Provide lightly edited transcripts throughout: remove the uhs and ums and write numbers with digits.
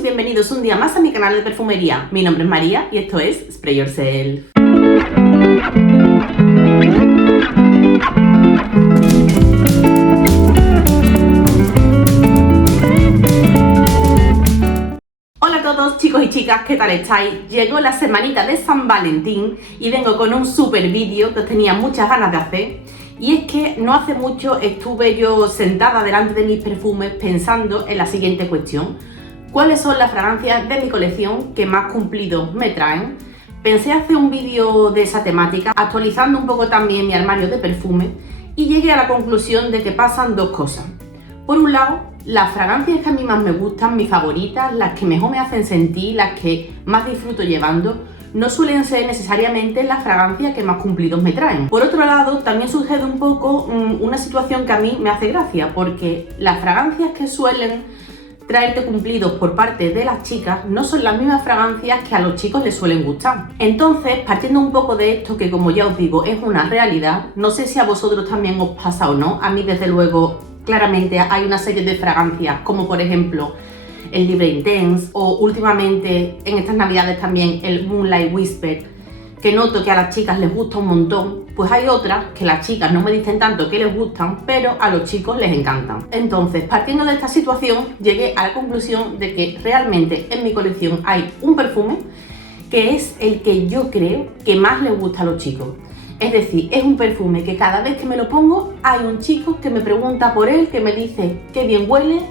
y bienvenidos un día más a mi canal de perfumería. Mi nombre es María y esto es Spray Yourself. Hola a todos chicos y chicas, ¿qué tal estáis? Llegó la semanita de San Valentín y vengo con un super vídeo que os tenía muchas ganas de hacer. Y es que no hace mucho estuve yo sentada delante de mis perfumes pensando en la siguiente cuestión. ¿Cuáles son las fragancias de mi colección que más cumplidos me traen? Pensé hacer un vídeo de esa temática, actualizando un poco también mi armario de perfumes, y llegué a la conclusión de que pasan dos cosas. Por un lado, las fragancias que a mí más me gustan, mis favoritas, las que mejor me hacen sentir, las que más disfruto llevando, no suelen ser necesariamente las fragancias que más cumplidos me traen. Por otro lado, también sucede un poco una situación que a mí me hace gracia, porque las fragancias que suelen traerte cumplidos por parte de las chicas no son las mismas fragancias que a los chicos les suelen gustar. Entonces, partiendo un poco de esto, que como ya os digo es una realidad, no sé si a vosotros también os pasa o no, a mí desde luego claramente hay una serie de fragancias como por ejemplo el Libre Intense o últimamente en estas navidades también el Moonlight Whisper, que noto que a las chicas les gusta un montón. Pues hay otras que las chicas no me dicen tanto que les gustan, pero a los chicos les encantan. Entonces, partiendo de esta situación, llegué a la conclusión de que realmente en mi colección hay un perfume que es el que yo creo que más les gusta a los chicos. Es decir, es un perfume que cada vez que me lo pongo hay un chico que me pregunta por él, que me dice qué bien huele,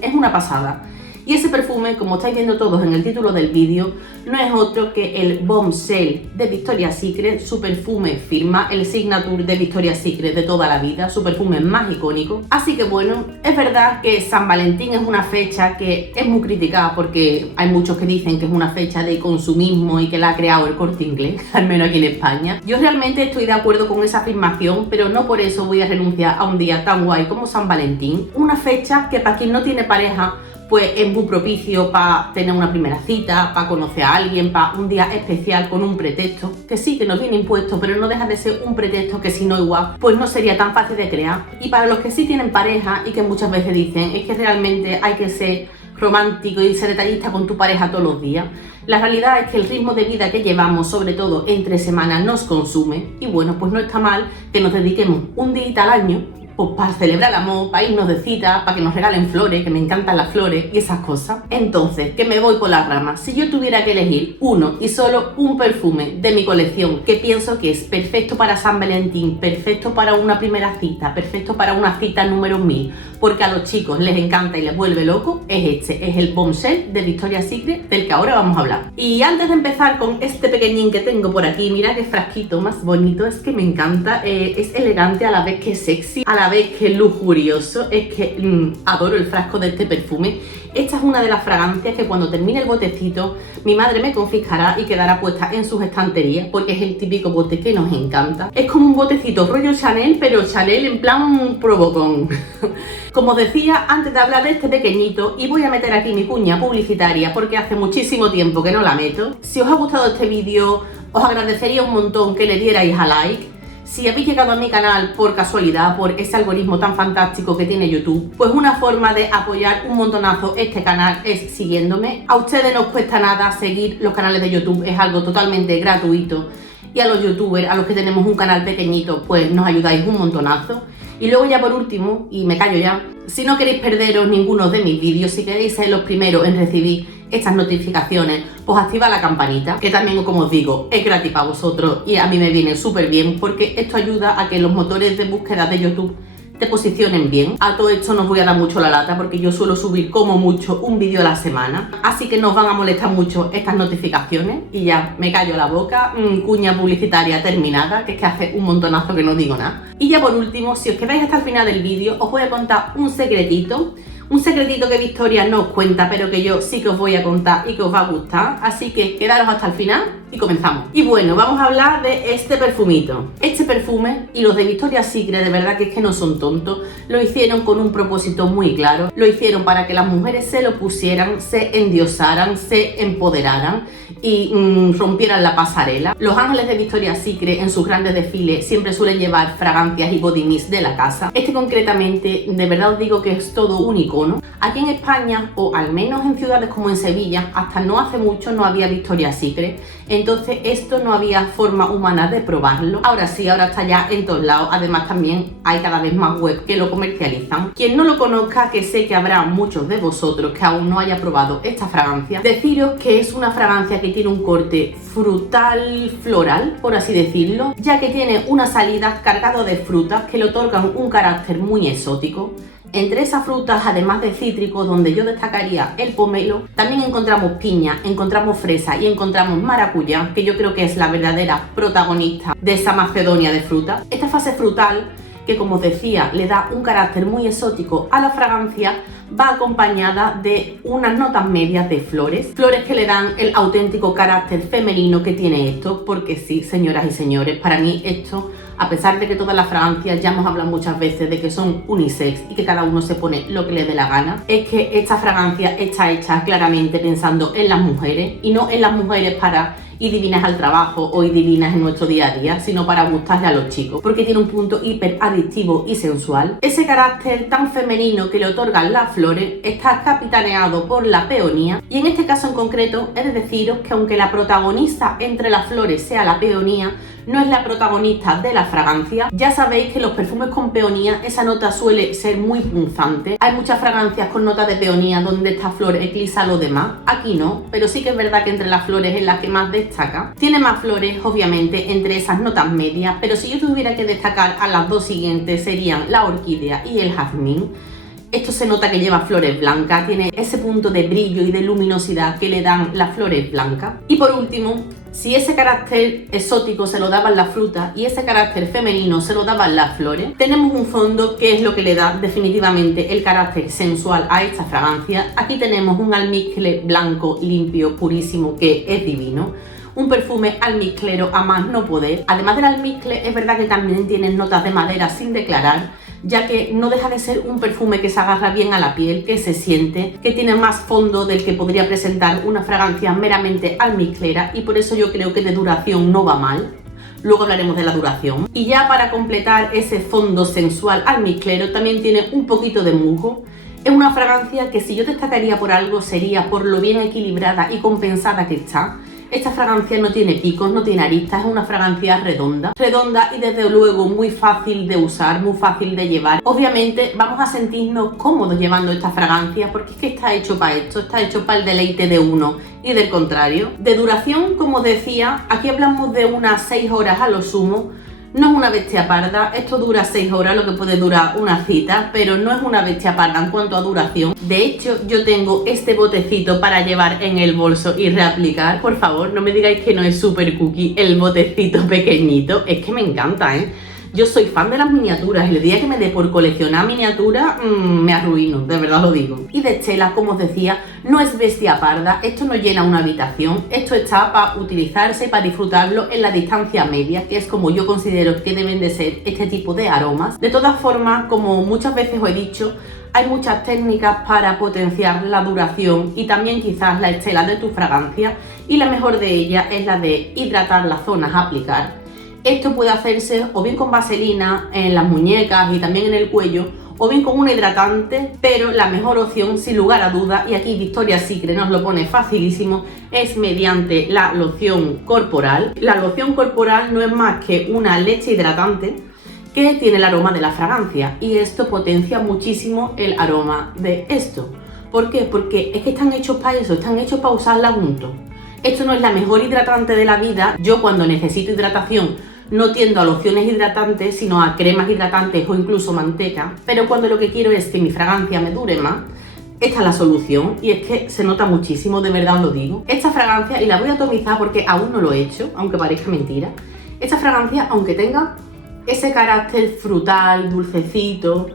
es una pasada. Y ese perfume, como estáis viendo todos en el título del vídeo, no es otro que el Bombshell de Victoria's Secret, su perfume firma, el signature de Victoria's Secret de toda la vida, su perfume más icónico. Así que bueno, es verdad que San Valentín es una fecha que es muy criticada porque hay muchos que dicen que es una fecha de consumismo y que la ha creado el Corte Inglés, al menos aquí en España. Yo realmente estoy de acuerdo con esa afirmación, pero no por eso voy a renunciar a un día tan guay como San Valentín. Una fecha que para quien no tiene pareja, pues es muy propicio para tener una primera cita, para conocer a alguien, para un día especial con un pretexto, que sí, que nos viene impuesto, pero no deja de ser un pretexto que si no igual, pues no sería tan fácil de crear. Y para los que sí tienen pareja y que muchas veces dicen, es que realmente hay que ser romántico y ser detallista con tu pareja todos los días, la realidad es que el ritmo de vida que llevamos, sobre todo entre semanas, nos consume y bueno, pues no está mal que nos dediquemos un día al año pues para celebrar el amor, para irnos de cita, para que nos regalen flores, que me encantan las flores y esas cosas. Entonces, que me voy por las ramas. Si yo tuviera que elegir uno y solo un perfume de mi colección que pienso que es perfecto para San Valentín, perfecto para una primera cita, perfecto para una cita número 1000, porque a los chicos les encanta y les vuelve loco, es el Bombshell de Victoria's Secret, del que ahora vamos a hablar. Y antes de empezar con este pequeñín que tengo por aquí, mira qué frasquito más bonito, es que me encanta, es elegante a la vez que es sexy, a la vez que es lujurioso, es que adoro el frasco de este perfume. Esta es una de las fragancias que cuando termine el botecito mi madre me confiscará y quedará puesta en sus estanterías porque es el típico bote que nos encanta. Es como un botecito rollo Chanel, pero Chanel en plan provocón. Como os decía antes de hablar de este pequeñito, y voy a meter aquí mi cuña publicitaria porque hace muchísimo tiempo que no la meto. Si os ha gustado este vídeo, os agradecería un montón que le dierais a like. Si habéis llegado a mi canal por casualidad, por ese algoritmo tan fantástico que tiene YouTube, pues una forma de apoyar un montonazo este canal es siguiéndome. A ustedes no os cuesta nada seguir los canales de YouTube, es algo totalmente gratuito. Y a los youtubers, a los que tenemos un canal pequeñito, pues nos ayudáis un montonazo. Y luego ya por último, y me callo ya, si no queréis perderos ninguno de mis vídeos, si queréis ser los primeros en recibir estas notificaciones, pues activa la campanita, que también, como os digo, es gratis para vosotros y a mí me viene súper bien porque esto ayuda a que los motores de búsqueda de YouTube te posicionen bien. A todo esto no os voy a dar mucho la lata porque yo suelo subir como mucho un vídeo a la semana, así que nos van a molestar mucho estas notificaciones y ya me callo la boca, cuña publicitaria terminada, que es que hace un montonazo que no digo nada. Y ya por último, si os quedáis hasta el final del vídeo, os voy a contar un secretito que Victoria no os cuenta, pero que yo sí que os voy a contar y que os va a gustar, así que quedaros hasta el final y comenzamos. Y bueno, vamos a hablar de este perfumito. Este perfume y los de Victoria's Secret de verdad que es que no son tontos. Lo hicieron con un propósito muy claro. Lo hicieron para que las mujeres se lo pusieran, se endiosaran, se empoderaran y rompieran la pasarela. Los ángeles de Victoria's Secret en sus grandes desfiles siempre suelen llevar fragancias y body mist de la casa. Este concretamente, de verdad os digo que es todo un icono. Aquí en España, o al menos en ciudades como en Sevilla, hasta no hace mucho no había Victoria's Secret. Entonces esto no había forma humana de probarlo. Ahora sí, ahora está ya en todos lados. Además también hay cada vez más web que lo comercializan. Quien no lo conozca, que sé que habrá muchos de vosotros que aún no haya probado esta fragancia, deciros que es una fragancia que tiene un corte frutal floral, por así decirlo, ya que tiene una salida cargada de frutas que le otorgan un carácter muy exótico. Entre esas frutas, además de cítricos, donde yo destacaría el pomelo, también encontramos piña, encontramos fresa y encontramos maracuyá, que yo creo que es la verdadera protagonista de esa Macedonia de frutas. Esta fase frutal, que como os decía, le da un carácter muy exótico a la fragancia, va acompañada de unas notas medias de flores. Flores que le dan el auténtico carácter femenino que tiene esto, porque sí, señoras y señores, para mí esto, a pesar de que todas las fragancias ya hemos hablado muchas veces de que son unisex y que cada uno se pone lo que le dé la gana, es que esta fragancia está hecha claramente pensando en las mujeres y no en las mujeres para ir divinas al trabajo o ir divinas en nuestro día a día, sino para gustarle a los chicos, porque tiene un punto hiper adictivo y sensual. Ese carácter tan femenino que le otorgan las flores está capitaneado por la peonía, y en este caso en concreto he de deciros que aunque la protagonista entre las flores sea la peonía, no es la protagonista de la fragancia. Ya sabéis que los perfumes con peonía esa nota suele ser muy punzante. Hay muchas fragancias con nota de peonía donde esta flor eclipsa lo demás. Aquí no, pero sí que es verdad que entre las flores es la que más destaca. Tiene más flores, obviamente, entre esas notas medias, pero si yo tuviera que destacar a las dos siguientes serían la orquídea y el jazmín. Esto se nota que lleva flores blancas, tiene ese punto de brillo y de luminosidad que le dan las flores blancas. Y por último, si ese carácter exótico se lo daban las frutas y ese carácter femenino se lo daban las flores, tenemos un fondo que es lo que le da definitivamente el carácter sensual a esta fragancia. Aquí tenemos un almizcle blanco, limpio, purísimo, que es divino. Un perfume almizclero a más no poder. Además del almizcle, es verdad que también tiene notas de madera sin declarar, ya que no deja de ser un perfume que se agarra bien a la piel, que se siente, que tiene más fondo del que podría presentar una fragancia meramente almizclera, y por eso yo creo que de duración no va mal. Luego hablaremos de la duración. Y ya para completar ese fondo sensual almizclero, también tiene un poquito de musgo. Es una fragancia que si yo destacaría por algo sería por lo bien equilibrada y compensada que está. Esta fragancia no tiene picos, no tiene aristas, es una fragancia redonda y desde luego muy fácil de usar, muy fácil de llevar. Obviamente vamos a sentirnos cómodos llevando esta fragancia porque es que está hecho para esto, está hecho para el deleite de uno y del contrario. De duración, como decía, aquí hablamos de unas 6 horas a lo sumo. No es una bestia parda, esto dura 6 horas, lo que puede durar una cita, pero no es una bestia parda en cuanto a duración. De hecho, yo tengo este botecito para llevar en el bolso y reaplicar. Por favor, no me digáis que no es super cookie el botecito pequeñito, es que me encanta, ¿eh? Yo soy fan de las miniaturas y el día que me dé por coleccionar miniaturas, me arruino, de verdad lo digo. Y de Stella, como os decía, no es bestia parda, esto no llena una habitación, esto está para utilizarse, para disfrutarlo en la distancia media, que es como yo considero que deben de ser este tipo de aromas. De todas formas, como muchas veces os he dicho, hay muchas técnicas para potenciar la duración y también quizás la estela de tu fragancia, y la mejor de ellas es la de hidratar las zonas a aplicar. Esto puede hacerse o bien con vaselina en las muñecas y también en el cuello, o bien con un hidratante, pero la mejor opción, sin lugar a duda, y aquí Victoria's Secret nos lo pone facilísimo, es mediante la loción corporal. La loción corporal no es más que una leche hidratante que tiene el aroma de la fragancia, y esto potencia muchísimo el aroma de esto. ¿Por qué? Porque es que están hechos para eso, están hechos para usarla juntos. Esto no es la mejor hidratante de la vida. Yo cuando necesito hidratación no tiendo a lociones hidratantes, sino a cremas hidratantes o incluso manteca, pero cuando lo que quiero es que mi fragancia me dure más, esta es la solución, y es que se nota muchísimo, de verdad os lo digo. Esta fragancia, y la voy a atomizar porque aún no lo he hecho, aunque parezca mentira, esta fragancia, aunque tenga ese carácter frutal, dulcecito,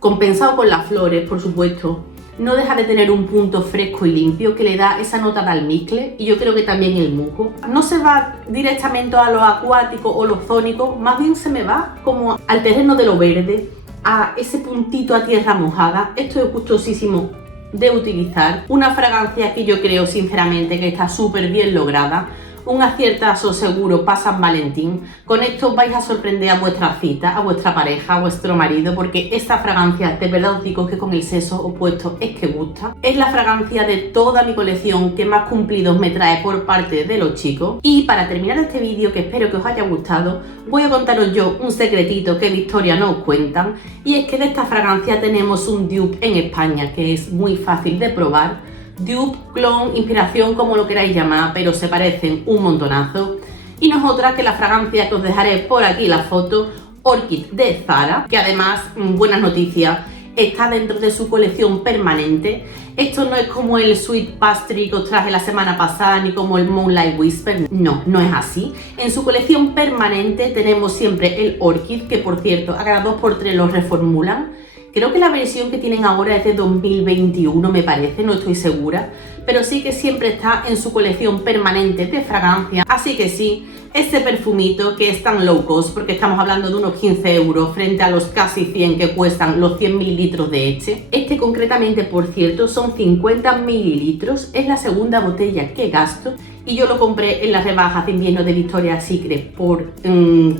compensado con las flores, por supuesto, no deja de tener un punto fresco y limpio que le da esa nota de almizcle, y yo creo que también el musgo. No se va directamente a lo acuático o lo zónico, más bien se me va como al terreno de lo verde, a ese puntito a tierra mojada. Esto es gustosísimo de utilizar, una fragancia que yo creo sinceramente que está súper bien lograda, un aciertazo seguro para San Valentín. Con esto vais a sorprender a vuestra cita, a vuestra pareja, a vuestro marido, porque esta fragancia de verdad os digo que con el sexo opuesto es que gusta. Es la fragancia de toda mi colección que más cumplidos me trae por parte de los chicos. Y para terminar este vídeo, que espero que os haya gustado, voy a contaros yo un secretito que Victoria no os cuentan, y es que de esta fragancia tenemos un dupe en España que es muy fácil de probar. Dupe, clon, inspiración, como lo queráis llamar, pero se parecen un montonazo. Y no es otra que la fragancia que os dejaré por aquí la foto, Orchid de Zara, que además, buenas noticias, está dentro de su colección permanente. Esto no es como el Sweet Pastry que os traje la semana pasada, ni como el Moonlight Whisper, no es así. En su colección permanente tenemos siempre el Orchid, que por cierto, a cada 2x3 lo reformulan. Creo que la versión que tienen ahora es de 2021, me parece, no estoy segura, pero sí que siempre está en su colección permanente de fragancia. Así que sí, este perfumito que es tan low cost, porque estamos hablando de unos 15 euros frente a los casi 100 que cuestan los 100 mililitros de este. Este concretamente, por cierto, son 50 mililitros, es la segunda botella que gasto. Y yo lo compré en las rebajas de invierno de Victoria's Secret por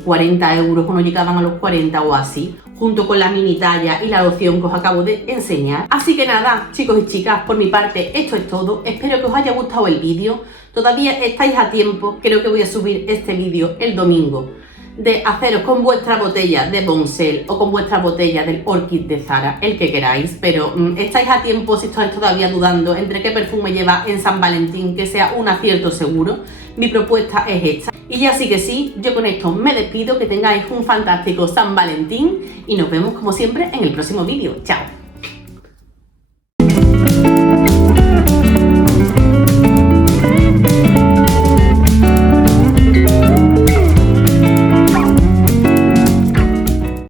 40 euros, o no llegaban a los 40 o así, junto con la mini talla y la loción que os acabo de enseñar. Así que nada, chicos y chicas, por mi parte esto es todo. Espero que os haya gustado el vídeo. Todavía estáis a tiempo, creo que voy a subir este vídeo el domingo, de haceros con vuestra botella de Boncel o con vuestra botella del Orchid de Zara, el que queráis, pero estáis a tiempo si estáis todavía dudando entre qué perfume lleva en San Valentín, que sea un acierto seguro. Mi propuesta es esta. Y ya sí que sí, yo con esto me despido, que tengáis un fantástico San Valentín y nos vemos como siempre en el próximo vídeo. ¡Chao!